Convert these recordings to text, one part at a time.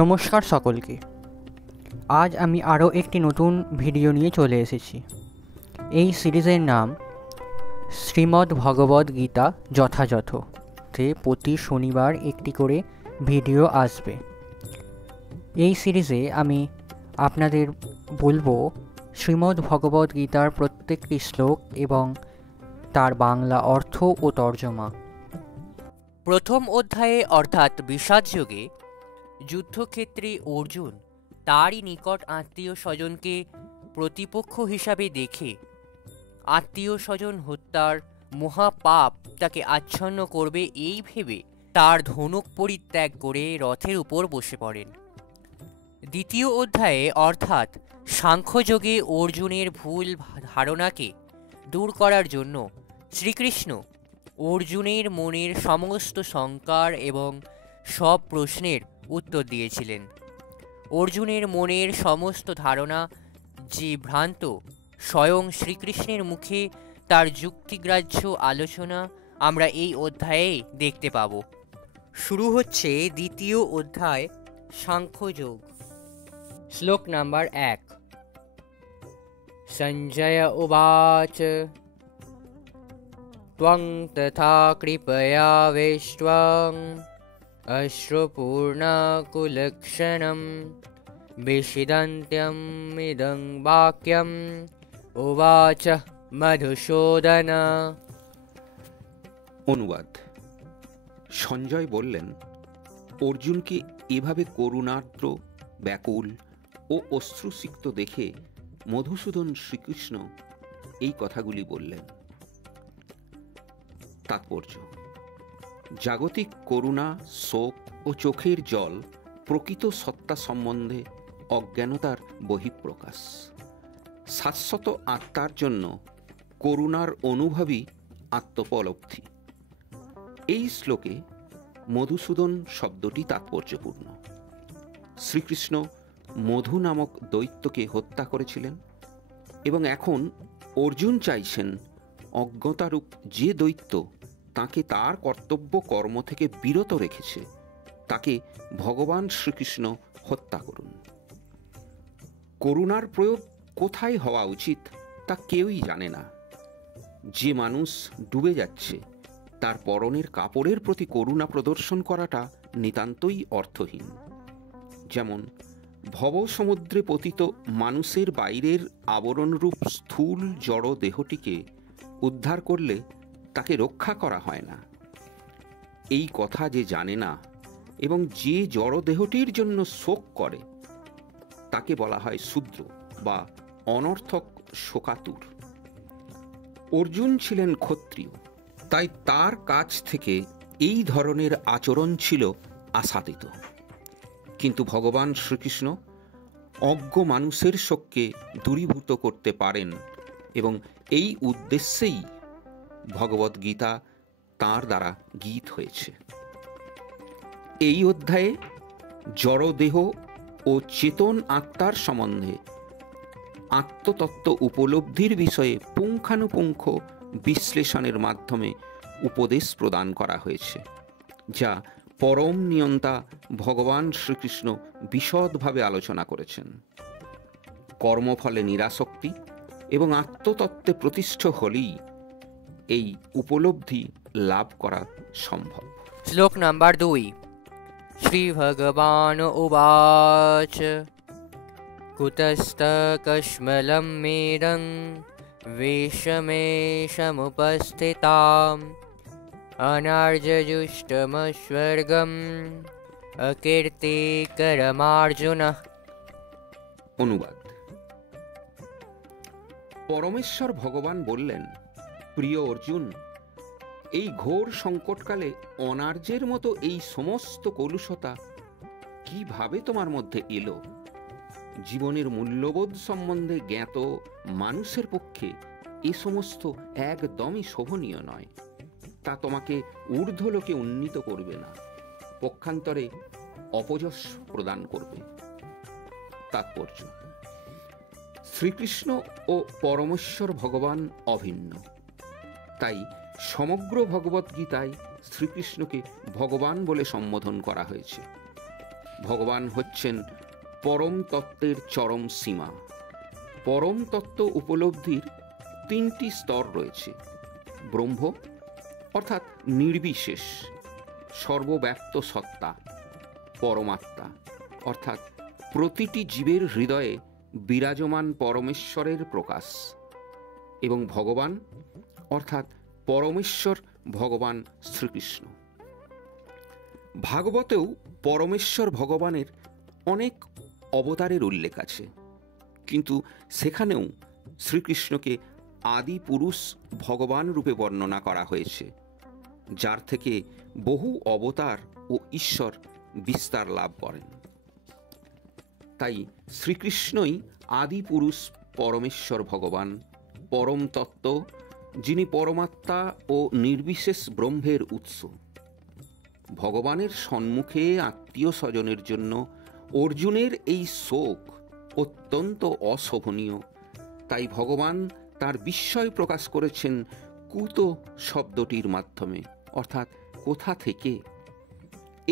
নমস্কার সকলকে। আজ আমি আরও একটি নতুন ভিডিও নিয়ে চলে এসেছি। এই সিরিজের নাম শ্রীমদ্ ভগবদ্ গীতা যথাযথ। প্রতি শনিবার একটি করে ভিডিও আসবে। এই সিরিজে আমি আপনাদের বলবো শ্রীমদ্ ভগবদ্ গীতার প্রত্যেকটি শ্লোক এবং তার বাংলা অর্থ ও তর্জমা। প্রথম অধ্যায়ে অর্থাৎ বিষাদ যুগে যুদ্ধক্ষেত্রে অর্জুন তারই নিকট আত্মীয় স্বজনকে প্রতিপক্ষ হিসাবে দেখে আত্মীয় স্বজন হত্যার মহাপাপ তাকে আচ্ছন্ন করবে এই ভেবে তার ধনুক পরিত্যাগ করে রথের উপর বসে পড়েন। দ্বিতীয় অধ্যায়ে অর্থাৎ সাংখ্যযোগে অর্জুনের ভুল ধারণাকে দূর করার জন্য শ্রীকৃষ্ণ অর্জুনের মনের সমস্ত শঙ্কার এবং সব প্রশ্নের উত্তর দিয়েছিলেন। অর্জুনের মনের সমস্ত ধারণা যে ভ্রান্ত, স্বয়ং শ্রীকৃষ্ণের মুখে তার যুক্তিগ্রাহ্য আলোচনা আমরা এই অধ্যায়ে দেখতে পাব। শুরু হচ্ছে দ্বিতীয় অধ্যায় সাংখ্যযোগ। শ্লোক নাম্বার 1। সঞ্জয় উবাচ ত্বং তথা কৃপয়াবেষ্টং অশ্রুপূর্ণকুলক্ষণম বিষিদন্ত্যম ইদং বাক্যম উবাচ মধুসূদন। অনুবাদ। সঞ্জয় বললেন, অর্জুনকে এভাবে করুণার্দ্র, ব্যাকুল ও অশ্রুসিক্ত দেখে মধুসূদন শ্রীকৃষ্ণ এই কথাগুলি বললেন। তাৎপর্য: জাগতিক করুণা, শোক ও চোখের জল প্রকৃত সত্তা সম্বন্ধে অজ্ঞানতার বহিঃপ্রকাশ। শাশ্বত আত্মার জন্য করুণার অনুভবই আত্মোপলব্ধি। এই শ্লোকে মধুসূদন শব্দটি তাৎপর্যপূর্ণ। শ্রীকৃষ্ণ মধু নামক দৈত্যকে হত্যা করেছিলেন এবং এখন অর্জুন চাইছেন অজ্ঞতারূপ যে দৈত্য তাকে তার কর্তব্য কর্ম থেকে বিরত রেখেছে তাকে ভগবান শ্রীকৃষ্ণ হত্যা করুন। করুণার প্রয়োগ কোথায় হওয়া উচিত তা কেউই জানে না। যে মানুষ ডুবে যাচ্ছে তার পরনের কাপড়ের প্রতি করুণা প্রদর্শন করাটা নিতান্তই অর্থহীন। যেমন ভবসমুদ্রে পতিত মানুষের বাইরের আবরণরূপ স্থূল জড় দেহটিকে উদ্ধার করলে তাকে রক্ষা করা হয় না। এই কথা যে জানে না এবং যে জড় দেহটির জন্য শোক করে তাকে বলা হয় শূদ্র বা অনর্থক শোকাতুর। অর্জুন ছিলেন ক্ষত্রিয়, তাই তার কাছ থেকে এই ধরনের আচরণ ছিল আসাদিত। কিন্তু ভগবান শ্রীকৃষ্ণ অজ্ঞ মানুষের শোককে দূরীভূত করতে পারেন এবং এই উদ্দেশ্যেই ভগবদ্গীতা তাঁর দ্বারা গীত হয়েছে। এই অধ্যায়ে জড়দেহ ও চেতন আত্মার সম্বন্ধে আত্মতত্ত্ব উপলব্ধির বিষয়ে পুঙ্খানুপুঙ্খ বিশ্লেষণের মাধ্যমে উপদেশ প্রদান করা হয়েছে, যা পরম নিয়ন্তা ভগবান শ্রীকৃষ্ণ বিশদভাবে আলোচনা করেছেন। কর্মফলে নিরাসক্তি এবং আত্মতত্ত্বে প্রতিষ্ঠ হলেই এই উপলব্ধি লাভ করা সম্ভব। শ্লোক নাম্বার 2। শ্রী ভগবান উবাচ কুতস্তকশ্মলম মেদং বেশমেশমুপস্থিতাম অনার্যজুষ্টমস্বর্গম অকীর্তিকরমার্জুন। অনুবাদ। পরমেশ্বর ভগবান বললেন, প্রিয় অর্জুন, এই ঘোর সংকটকালে অনার্যের মতো এই সমস্ত কলুষতা কিভাবে তোমার মধ্যে এলো? জীবনের মূল্যবোধ সম্বন্ধে জ্ঞাত মানুষের পক্ষে এ সমস্ত একদমই শোভনীয় নয়। তা তোমাকে ঊর্ধ্বলোকে উন্নীত করবে না, পক্ষান্তরে অপযশ প্রদান করবে। তাৎপর্য: শ্রীকৃষ্ণ ও পরমেশ্বর ভগবান অভিন্ন, তাই সমগ্র ভগবদ্গীতায় শ্রীকৃষ্ণকে ভগবান বলে সম্বোধন করা হয়েছে। ভগবান হচ্ছেন পরম তত্ত্বের চরম সীমা। পরম তত্ত্ব উপলব্ধির তিনটি স্তর রয়েছে। ব্রহ্ম অর্থাৎ নির্বিশেষ সর্বব্যাপ্ত সত্তা, পরমাত্মা অর্থাৎ প্রতিটি জীবের হৃদয়ে বিরাজমান পরমেশ্বরের প্রকাশ, এবং ভগবান অর্থাৎ পরমেশ্বর ভগবান শ্রীকৃষ্ণ। ভাগবতেও পরমেশ্বর ভগবানের অনেক অবতারের উল্লেখ আছে, কিন্তু সেখানেও শ্রীকৃষ্ণকে আদি পুরুষ ভগবান রূপে বর্ণনা করা হয়েছে, যার থেকে বহু অবতার ও ঈশ্বর বিস্তার লাভ করেন। তাই শ্রীকৃষ্ণই আদি পুরুষ পরমেশ্বর ভগবান, পরম তত্ত্ব, যিনি পরমাত্মা ও নির্বিশেষ ব্রহ্মের উৎস। ভগবানের সম্মুখে আত্মীয় স্বজনের জন্য অর্জুনের এই শোক অত্যন্ত অশোভনীয়। তাই ভগবান তার বিস্ময় প্রকাশ করেছেন কুত শব্দটির মাধ্যমে, অর্থাৎ কোথা থেকে।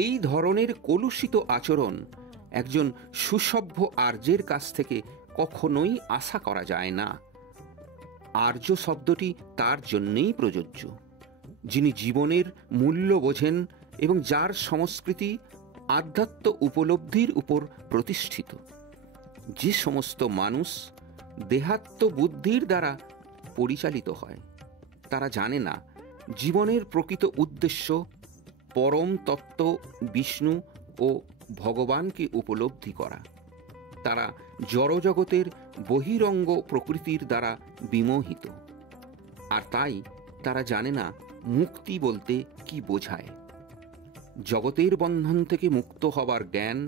এই ধরনের কলুষিত আচরণ একজন সুসভ্য আর্যের কাছ থেকে কখনোই আশা করা যায় না। আর্য শব্দটি তার জন্যেই প্রযোজ্য, যিনি জীবনের মূল্য বোঝেন এবং যার সংস্কৃতি আধ্যাত্ম উপলব্ধির উপর প্রতিষ্ঠিত। যে সমস্ত মানুষ দেহাত্ম বুদ্ধির দ্বারা পরিচালিত হয়, তারা জানে না জীবনের প্রকৃত উদ্দেশ্য পরম তত্ত্ব বিষ্ণু ও ভগবানকে উপলব্ধি করা। তারা জড়জগতের বহিরঙ্গ প্রকৃতির দ্বারা বিমোহিত, আর তাই তারা জানে না মুক্তি বলতে কি বোঝায়। জগতের বন্ধন থেকে মুক্ত হবার জ্ঞান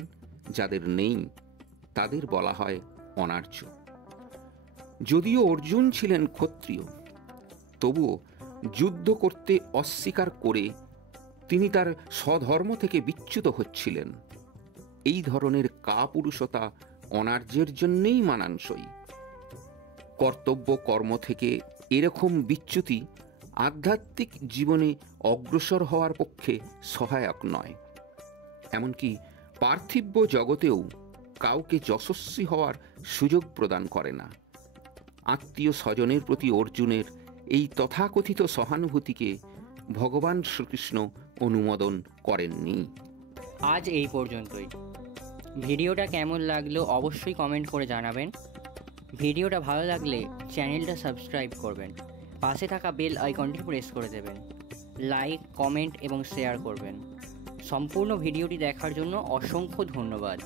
যাদের নেই, তাদের বলা হয় অনার্য। যদিও অর্জুন ছিলেন ক্ষত্রিয়, তবুও যুদ্ধ করতে অস্বীকার করে তিনি তার স্বধর্ম থেকে বিচ্যুত হচ্ছিলেন। এই ধরনের কাপুরুষতা অনার্যের জন্যেই মানানসই। কর্তব্য কর্ম থেকে এরকম বিচ্যুতি আধ্যাত্মিক জীবনে অগ্রসর হওয়ার পক্ষে সহায়ক নয়। এমনকি পার্থিব্য জগতেও কাউকে যশস্বী হওয়ার সুযোগ প্রদান করে না। আত্মীয় স্বজনের প্রতি অর্জুনের এই তথাকথিত সহানুভূতিকে ভগবান শ্রীকৃষ্ণ অনুমোদন করেননি। আজ এই পর্যন্তই। ভিডিওটা কেমন লাগলো অবশ্যই কমেন্ট করে জানাবেন। ভিডিওটা ভালো লাগলে চ্যানেলটা সাবস্ক্রাইব করবেন, পাশে থাকা বেল আইকনটি প্রেস করে দেবেন, লাইক, কমেন্ট এবং শেয়ার করবেন। সম্পূর্ণ ভিডিওটি দেখার জন্য অসংখ্য ধন্যবাদ।